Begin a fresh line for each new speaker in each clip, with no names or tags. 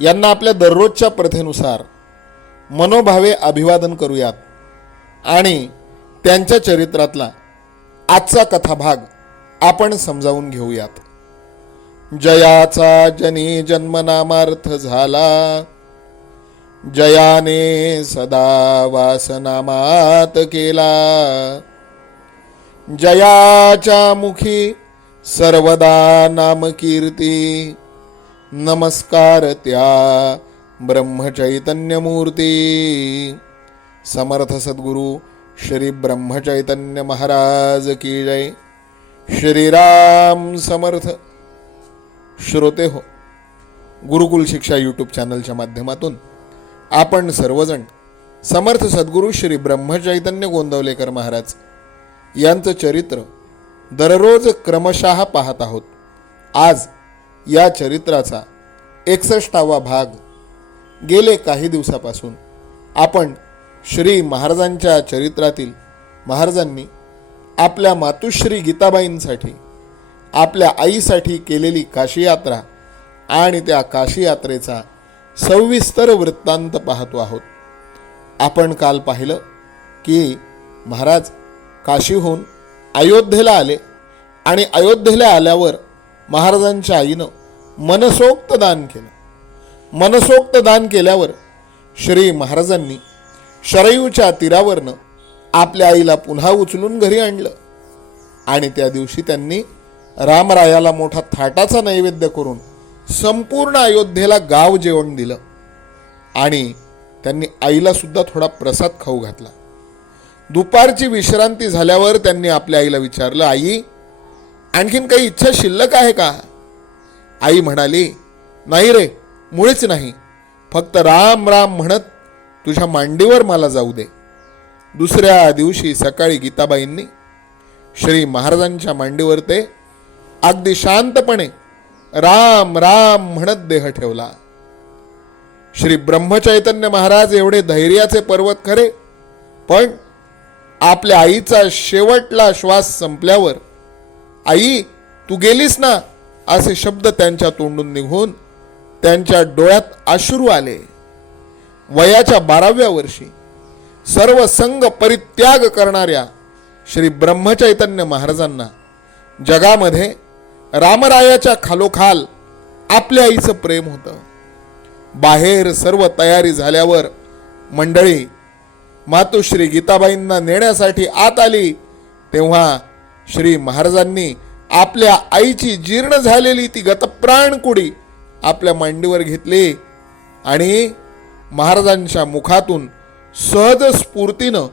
यांना आपल्या दररोजच्या प्रथेनुसार मनोभावे अभिवादन करूयात. आणि त्यांच्या चरित्रातला आजचा कथाभाग आपण समजावून घेऊयात. जयाचा जनी जन्मनामार्थ झाला. जयाने सदा वासनामात केला. जयाच्या मुखी सर्वदा नामकीर्ती. नमस्कार त्या ब्रह्मचैतन्य मूर्ती समर्थ सद्गुरु श्री ब्रह्मचैतन्य महाराज की जय। श्रीराम समर्थ। श्रोते हो गुरुकुल शिक्षा यूट्यूब चॅनलच्या माध्यमातून आपण सर्वजण समर्थ सद्गुरू श्री ब्रह्मचैतन्य गोंदवलेकर महाराज यांचं चरित्र दररोज क्रमशः पाहत आहोत. आज या चरित्राचा एकसष्टावा भाग गेले काही दिवसापासून. आपण श्री महाराजांच्या चरित्रातील महाराजांनी आपल्या मातुश्री गीताबाईंसाठी आपल्या आईसाठी केलेली काशी यात्रा आणि त्या काशी यात्रेचा सविस्तर वृत्तांत पाहतो आहोत. आपण काल पाहिलं की महाराज काशीहून अयोध्येला आले आणि अयोध्येला आल्यावर महाराजांच्या आईनं मनसोक्त दान केलं. मनसोक्त दान केल्यावर श्री महाराजांनी शरयूच्या तीरावरनं आपल्या आईला पुन्हा उचलून घरी आणलं. आणि त्या दिवशी त्यांनी रामरायाला मोठा थाटाचा नैवेद्य करून संपूर्ण अयोध्येला गाव जेवण दिलं. आणि त्यांनी आईला सुद्धा थोडा प्रसाद खाऊ घातला. दुपारची विश्रांती झाल्यावर त्यांनी आपल्या आईला विचारलं आई आणखीन काही इच्छा शिल्लक आहे का? आई म्हणाली नाही रे मुळेच नाही. फक्त राम राम म्हणत तुझ्या मांडीवर मला जाऊ दे. दुसऱ्या दिवशी सकाळी गीताबाईंनी श्री महाराजांच्या मांडीवर ते अगदी शांतपणे राम राम म्हणत देह ठेवला. श्री ब्रह्मचैतन्य महाराज एवढे धैर्याचे पर्वत खरे पण आपल्या आईचा शेवटला श्वास संपल्यावर आई तू गेलीस ना? असे शब्द त्यांच्या तोंडून निघून त्यांच्या डोळ्यात अश्रू आले. वयाच्या बाराव्या वर्षी सर्व संघ परित्याग करणाऱ्या श्री ब्रह्मचैतन्य महाराजांना जगामध्ये रामरायाच्या खालोखाल आपल्या आईचं प्रेम होतं. बाहेर सर्व तयारी झाल्यावर मंडळी मातोश्री गीताबाईंना नेण्यासाठी आत आली तेव्हा श्री महाराजांनी आपल्या आईची जीर्ण झालेली ती गतप्राण कुडी आपल्या मांडीवर घेतली. आणि महाराजांच्या मुखातून सहज स्फूर्तीनं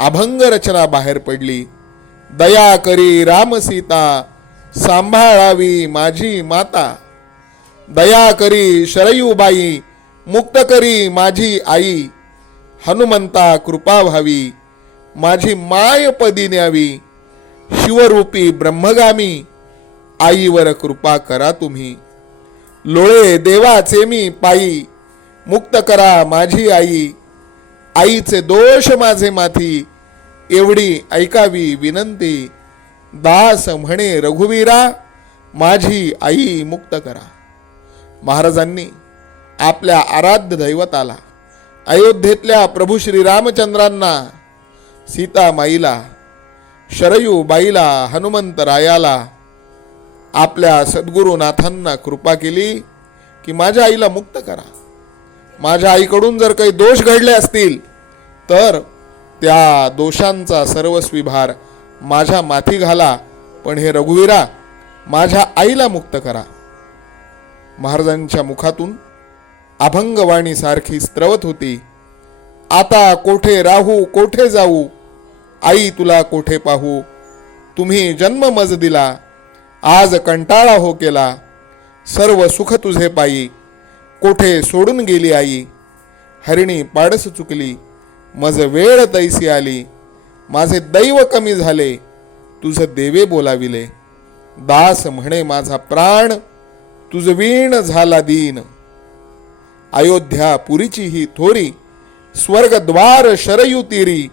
अभंग रचना बाहेर पडली. दया करी रामसीता सांभाळावी माझी माता. दया करी शरयूबाई मुक्त करी माझी आई. हनुमंता कृपा व्हावी माझी माय पदी न्यावी. शिवरूपी ब्रह्मगामी आईवर कृपा करा तुम्ही. लोळे देवाचे मी पायी मुक्त करा माझी आई. आईचे दोष माझे माथी एवढी ऐकावी विनंती. दास म्हणे रघुवीरा माझी आई मुक्त करा. महाराजांनी आपल्या आराध्य दैवताला अयोध्येतल्या प्रभू श्री रामचंद्रांना सीतामाईला शरयू बाईला हनुमंत रायाला आपल्या सद्गुरुनाथांना कृपा केली की माझ्या आईला मुक्त करा. माझ्या आईकडून जर काही दोष घडले असतील तर त्या दोषांचा सर्वस्वी भार माझ्या माथी घाला. पण हे रघुवीरा माझ्या आईला मुक्त करा. महाराजांच्या मुखातून अभंगवाणीसारखी स्त्रवत होती. आता कोठे राहू कोठे जाऊ आई तुला कोठे पाहू? तुम्ही जन्म मज दिला आज कंटाळा हो केला. सर्व सुख तुझे पायी कोठे सोडून गेली आई? हरिणी पाडस चुकली मज वेळ तैसी आली. माझे दैव कमी झाले तुझं देवे बोलाविले. दास म्हणे माझा प्राण तुझवीण झाला दीन. अयोध्या पुरीची ही थोरी स्वर्गद्वार शरयू तीरी.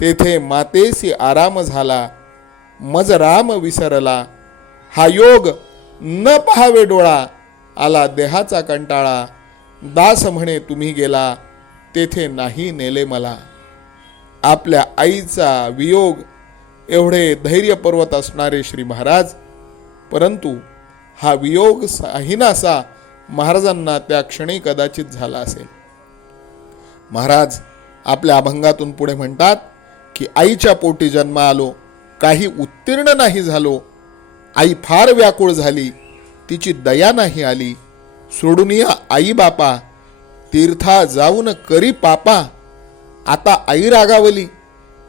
तेथे मातेसी आराम झाला मज राम विसरला. हा योग न पहावे डोळा आला देहाचा कंटाळा. दास म्हणे तुम्ही गेला तेथे नाही नेले मला. आपल्या आईचा वियोग एवढे धैर्यपर्वत असणारे श्री महाराज परंतु हा वियोग साहिनासा महाराजांना त्या क्षणी कदाचित झाला असेल. महाराज आपल्या अभंगातून पुढे म्हणतात की आईच्या पोटी जन्म आलो काही उत्तीर्ण नाही झालो आई फार व्याकुळ झाली तिची दया नाही आली. सोडून या आई बापा तीर्था जाऊन करी पापा. आता आई रागावली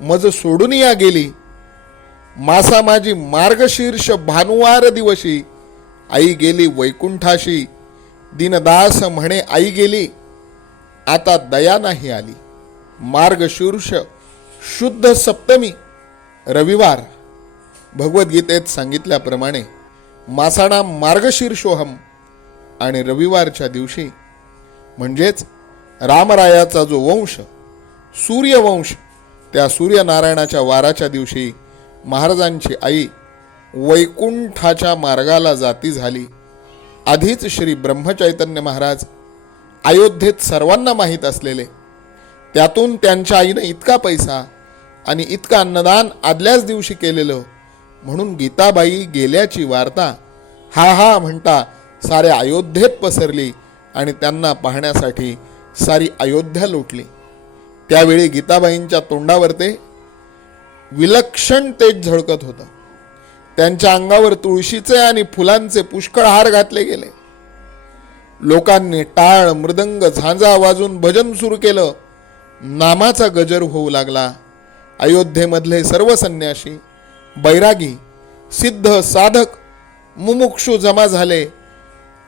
मज सोडून या गेली. मासा माझी मार्गशीर्ष भानुवार दिवशी आई गेली वैकुंठाशी दिनदास म्हणे आई गेली. आता दया नाही आली. मार्गशीर्ष शुद्ध सप्तमी रविवार भगवद्गीतेत सांगितल्याप्रमाणे मासाडा मार्गशीर्षोहम आणि रविवारच्या दिवशी म्हणजेच रामरायाचा जो वंश सूर्यवंश त्या सूर्यनारायणाच्या वाराच्या दिवशी महाराजांची आई वैकुंठाच्या मार्गाला जाती झाली. आधीच श्री ब्रह्मचैतन्य महाराज अयोध्येत सर्वांना माहीत असलेले त्यातून त्यांच्या आईनं इतका पैसा आणि इतका अन्नदान आदल्याच दिवशी केलेलं म्हणून गीताबाई गेल्याची वार्ता हा हा म्हणता साऱ्या अयोध्येत पसरली आणि त्यांना पाहण्यासाठी सारी अयोध्या लुटली. त्यावेळी गीताबाईंच्या तोंडावर ते विलक्षण तेज झळकत होतं. त्यांच्या अंगावर तुळशीचे आणि फुलांचे पुष्कळ हार घातले गेले. लोकांनी टाळ मृदंग झांजा वाजून भजन सुरू केलं. नामाचा गजर होऊ लागला. अयोध्येमधले सर्व संन्याशी बैरागी सिद्ध साधक मुमुक्षू जमा झाले.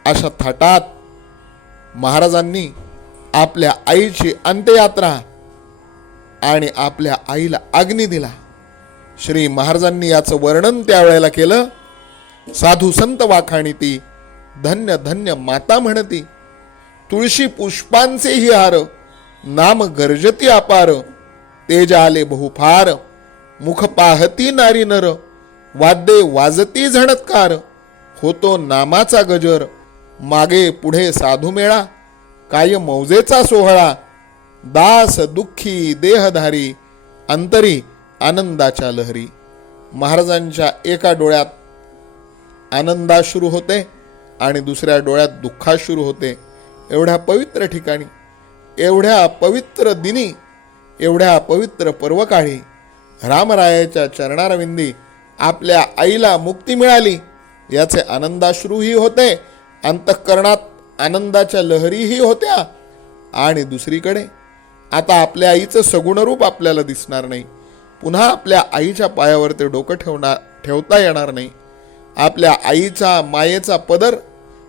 अशा थाटात महाराजांनी आपल्या आईची अंत्ययात्रा आणि आपल्या आईला अग्नी दिला. श्री महाराजांनी याचं वर्णन त्यावेळेला केलं. साधू संत वाखाणी ती धन्य धन्य माता म्हणती तुळशी पुष्पांचेही हार नाम गरजती अपार तेज आले बहुफार मुख पाहती नारी नर वाद्ये वाजती झणत्कार होतो नामाचा गजर मागे पुढे साधू मेळा काय मौजेचा सोहळा दास दुःखी देहधारी अंतरी आनंदाच्या लहरी. महाराजांच्या एका डोळ्यात आनंदाश्रू होते आणि दुसऱ्या डोळ्यात दुःखाश्रू होते. एवढ्या पवित्र ठिकाणी एवढ्या पवित्र दिनी एवढ्या पवित्र पर्वकाळी रामरायाच्या चरणारविंदी आपल्या आईला मुक्ती मिळाली. याचे आनंदाश्रूही होते अंतःकरणात आनंदाच्या लहरीही होत्या. आणि दुसरीकडे आता आपल्या आईचं सगुण रूप आपल्याला दिसणार नाही. पुन्हा आपल्या आईच्या पायावर ते डोकं ठेवणार ठेवता येणार नाही. आपल्या आईचा मायेचा पदर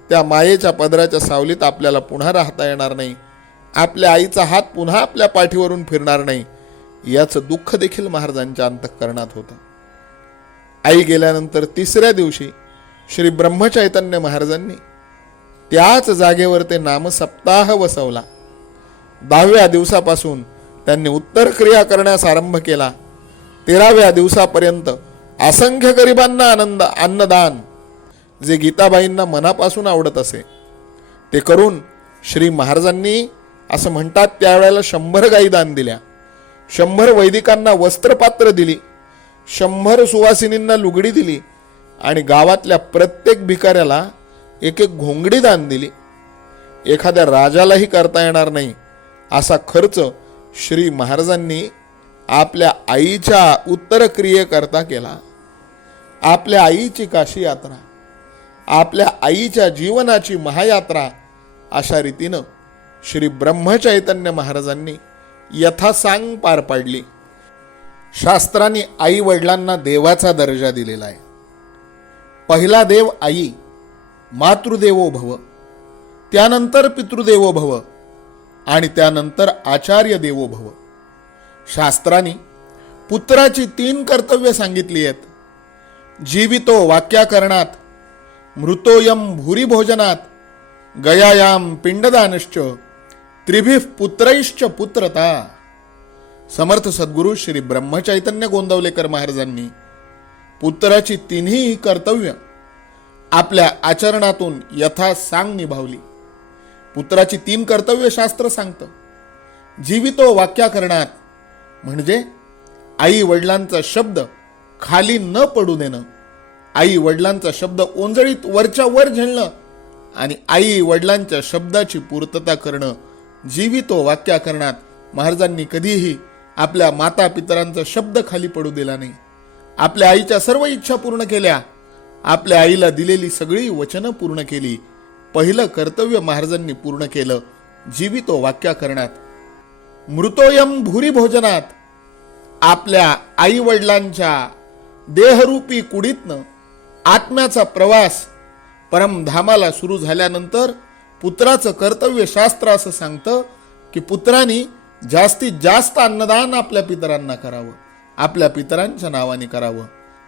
त्या मायेच्या पदराच्या सावलीत आपल्याला पुन्हा राहता येणार नाही. आपल्या आईचा हात पुन्हा आपल्या पाठीवरून फिरणार नाही याचं दुःख देखील महाराजांच्या अंतःकरणात होतं. आई गेल्यानंतर तिसऱ्या दिवशी श्री ब्रह्मचैतन्य महाराजांनी त्याच जागेवर ते नामसप्ताह वसवला. दहाव्या दिवसापासून त्यांनी उत्तर क्रिया करण्यास आरंभ केला. तेराव्या दिवसापर्यंत असंख्य गरिबांना आनंद अन्नदान जे गीताबाईंना मनापासून आवडत असे ते करून श्री महाराजांनी असं म्हणतात त्यावेळेला शंभर गाई दान दिल्या. शंभर वैदिकांना वस्त्रपात्र दिली. शंभर सुवासिनींना लुगडी दिली. आणि गावातल्या प्रत्येक भिकाऱ्याला एक एक घोंगडी दान दिली. एखाद्या राजालाही करता येणार नाही असा खर्च श्री महाराजांनी आपल्या आईच्या उत्तर क्रियेकरता केला. आपल्या आईची काशी यात्रा आपल्या आईच्या जीवनाची महायात्रा अशा रीतीनं श्री ब्रह्मचैतन्य महाराजांनी यथासांग पार पाडली. शास्त्रांनी आई वडिलांना देवाचा दर्जा दिलेला आहे. पहिला देव आई मातृदेवो भव त्यानंतर पितृदेवो भव आणि त्यानंतर आचार्य देवो भव शास्त्रांनी पुत्राची तीन कर्तव्य सांगितली आहेत. जीवितो वाक्याकरणात मृतोयम भूरी भोजनात गयायाम पिंडदानश्च त्रिभिः पुत्रैश्च पुत्रता। समर्थ सद्गुरू श्री ब्रह्मचैतन्य गोंदवलेकर महाराजांनी पुत्राची तिन्ही कर्तव्य आपल्या आचरणातून यथा सांग निभावली. पुत्राची तीन कर्तव्य शास्त्र सांगतं. जीवितो वाक्याकरणात म्हणजे आई वडिलांचा शब्द खाली न पडू देणं आई वडिलांचा शब्द ओंजळीत वरच्या वर झेलणं आणि आई वडिलांच्या शब्दाची पूर्तता करणं जीवितो वाक्याकरणात महाराजांनी कधीही आपल्या माता पितरांचा शब्द खाली पडू दिला नाही. आपल्या आईच्या सर्व इच्छा पूर्ण केल्या. आपल्या आईला दिलेली सगळी वचनं पूर्ण केली. पहिलं कर्तव्य महाराजांनी पूर्ण केलं. जीवितो वाक्याकरणात मृतोयम भूरी भोजनात. आपल्या आई वडिलांच्या देहरूपी कुडीतनं आत्म्याचा प्रवास परमधामाला सुरू झाल्यानंतर पुत्राचं कर्तव्य शास्त्र असं सांगतं की पुत्रांनी जास्तीत जास्त अन्नदान आपल्या पितरांना करावं. आपल्या पितरांच्या नावाने करावं.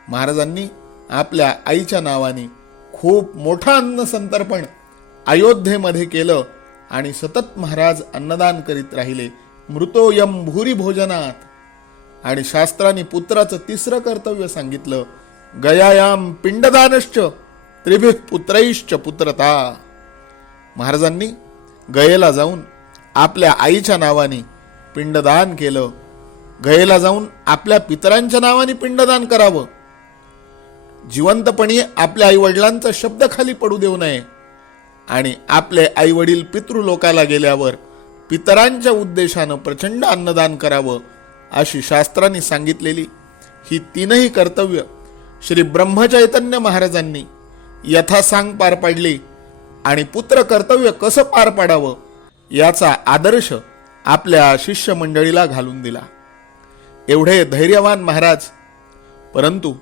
महाराजांनी आपल्या आईच्या नावाने खूप मोठं अन्न संतर्पण अयोध्येमध्ये केलं आणि सतत महाराज अन्नदान करीत राहिले. मृतोयम भूरी भोजनात. आणि शास्त्राने पुत्राचं तिसरं कर्तव्य सांगितलं. गयायाम पिंडदानश्च त्रिभिः पुत्रैश्च पुत्रता. महाराजांनी गयेला जाऊन आपल्या आईच्या नावाने पिंडदान केलं. गयेला जाऊन आपल्या पितरांच्या नावाने पिंडदान करावं. जिवंतपणी आपल्या आईवडिलांचा शब्द खाली पडू देऊ नये. आणि आपले आईवडील पितृलोकाला गेल्यावर पितरांच्या उद्देशानं प्रचंड अन्नदान करावं अशी शास्त्रांनी सांगितलेली ही तीनही कर्तव्य श्री ब्रह्मचैतन्य महाराजांनी यथासांग पार पाडली. आणि पुत्र कर्तव्य कसं पार पाडावं याचा आदर्श आपल्या शिष्यमंडळीला घालून दिला. एवढे धैर्यवान महाराज परंतु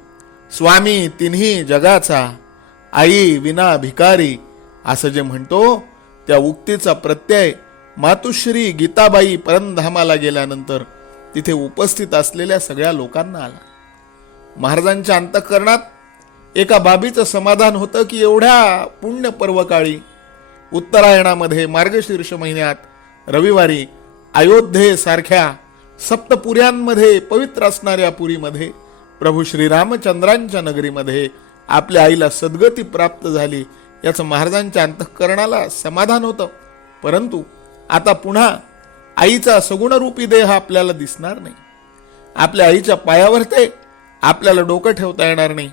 स्वामी तिन्ही जगाचा आई विना भिकारी असं जे म्हणतो त्या उक्तीचा प्रत्यय मातुश्री गीताबाई परमधामाला गेल्यानंतर तिथे उपस्थित असलेल्या सगळ्या लोकांना आला. महाराजांच्या अंतःकरणात एका बाबीचं समाधान होतं की एवढ्या पुण्य पर्वकाळी उत्तरायणामध्ये मार्गशीर्ष महिन्यात रविवारी अयोध्येसारख्या सप्तपुऱ्यांमध्ये पवित्र असणाऱ्या पुरीमध्ये प्रभू श्रीरामचंद्रांच्या नगरीमध्ये आपल्या आईला सद्गती प्राप्त झाली याचं महाराजांच्या अंतःकरणाला समाधान होतं. परंतु आता पुन्हा आईचा सगुणरूपी देह आपल्याला दिसणार नाही. आपल्या आईच्या पायावर ते आपल्याला डोकं ठेवता येणार नाही.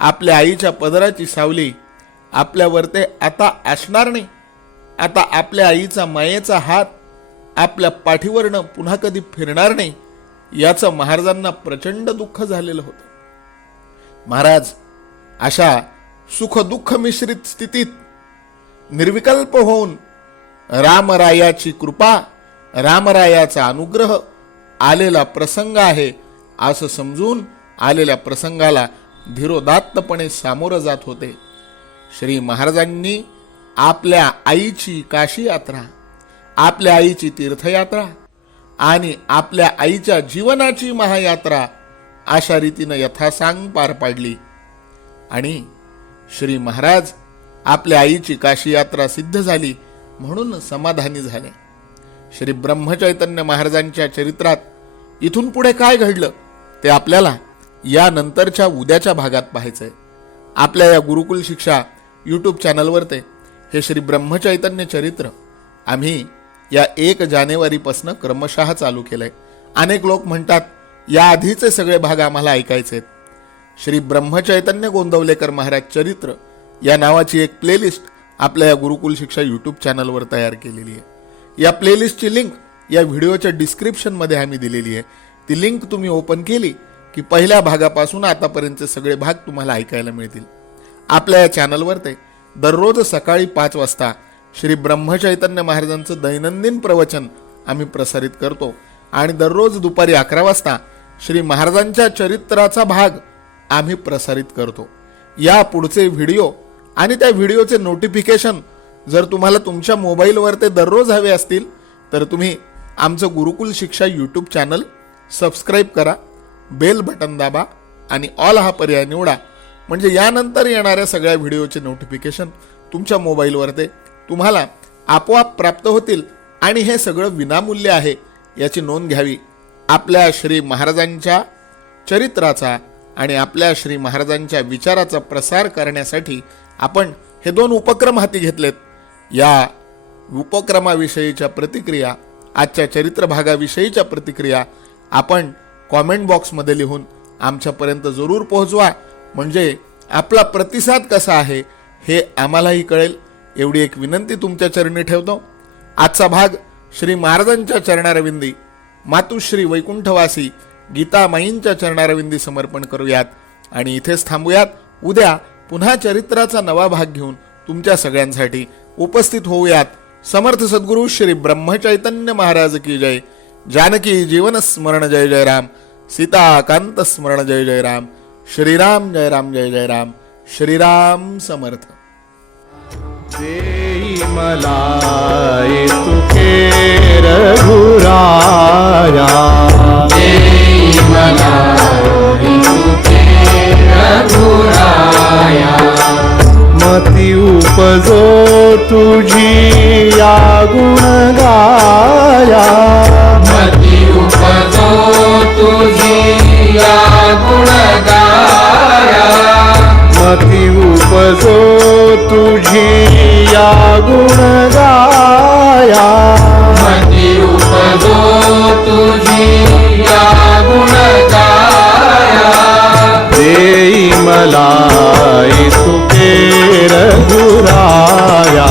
आपल्या आईच्या पदराची सावली आपल्यावर ते आता असणार नाही. आता आपल्या आईचा मायेचा हात आपल्या पाठीवरनं पुन्हा कधी फिरणार नाही याचं महाराजांना प्रचंड दुःख झालेलं होतं. महाराज अशा सुखदुःख मिश्रित स्थितीत निर्विकल्प होऊन रामरायाची कृपा रामरायाचा अनुग्रह आलेला प्रसंग आहे असं समजून आलेल्या प्रसंगाला धीरोदात्तपणे सामोरं जात होते. श्री महाराजांनी आपल्या आईची काशी यात्रा आपल्या आईची तीर्थयात्रा आणि आपल्या आईच्या जीवनाची महायात्रा अशा रीतीनं यथासांग पार पाडली. आणि श्री महाराज आपल्या आईची काशी यात्रा सिद्ध झाली म्हणून समाधानी झाले. श्री ब्रह्मचैतन्य महाराजांच्या चरित्रात इथून पुढे काय घडलं ते आपल्याला यानंतरच्या उद्याच्या भागात पाहायचं आहे आपल्या या गुरुकुल शिक्षा यूट्यूब चॅनलवर ते हे श्री ब्रह्मचैतन्य चरित्र आम्ही या एक जानेवारीपासून क्रमशः चालू केलं आहे अनेक लोक म्हणतात या आधीचे सगळे भाग आम्हाला ऐकायचे आहेत श्री ब्रह्मचैतन्य गोंदवलेकर महाराज चरित्र या नावाची एक प्लेलिस्ट आपल्या या गुरुकुल शिक्षा यूट्यूब चॅनलवर तयार केलेली आहे. या प्लेलिस्टची लिंक या व्हिडिओच्या डिस्क्रिप्शनमध्ये आम्ही दिलेली आहे. ती लिंक तुम्ही ओपन केली की पहिल्या भागापासून आतापर्यंतचे सगळे भाग तुम्हाला ऐकायला मिळतील. आपल्या या चॅनलवर ते दररोज सकाळी पाच वाजता श्री ब्रह्मचैतन्य महाराजांचं दैनंदिन प्रवचन आम्ही प्रसारित करतो. आणि दररोज दुपारी अकरा वाजता श्री महाराजांच्या चरित्राचा भाग आम्ही प्रसारित करतो. या पुढचे व्हिडिओ आणि त्या व्हिडिओचे नोटिफिकेशन जर तुम्हाला तुमच्या मोबाईलवर ते दररोज हवे असतील तर तुम्ही आमचं Gurukul Shiksha YouTube channel subscribe करा. बेल बटन दाबा आणि ऑल हा पर्याय निवडा. म्हणजे यानंतर येणाऱ्या सगळ्या व्हिडिओचे नोटिफिकेशन तुमच्या मोबाईलवर ते तुम्हाला आपोआप प्राप्त होतील आणि हे सगळं विनामूल्य आहे याची नोंद घ्यावी. आपल्या श्री महाराजांच्या चरित्राचा आणि आपल्या श्री महाराजांच्या विचाराचा प्रसार करण्यासाठी आपण हे दोन उपक्रम हाती घेतलेत. या उपक्रमाविषयीच्या प्रतिक्रिया आजच्या चरित्र भागाविषयीच्या प्रतिक्रिया आपण कॉमेंट बॉक्समध्ये लिहून आमच्यापर्यंत जरूर पोहोचवा. म्हणजे आपला प्रतिसाद कसा आहे हे आम्हालाही कळेल. एवढी एक विनंती तुमच्या चरणी ठेवतो. आजचा भाग श्री महाराजांच्या चरणारविंदी मातुश्री वैकुंठवासी गीतामाईंच्या चरणारविंदी समर्पण करूयात. आणि इथेच थांबूयात. उद्या पुन्हा चरित्राचा नवा भाग घेऊन तुमच्या सगळ्यांसाठी उपस्थित होऊयात. समर्थ सद्गुरू श्री ब्रह्मचैतन्य महाराज की जय. जानकी जीवन स्मरण जय जय राम सीताकांत स्मरण जय जय राम श्रीराम जय राम जय जय राम श्रीराम समर्थ।
माती उपजो तुझी या गुणगाया. माती उपजो तुझी या गुणगाया.
माती उपजो तुझी या गुणगाया.
माती उपजो तुझी या गुणगाया. देई मला रघुराया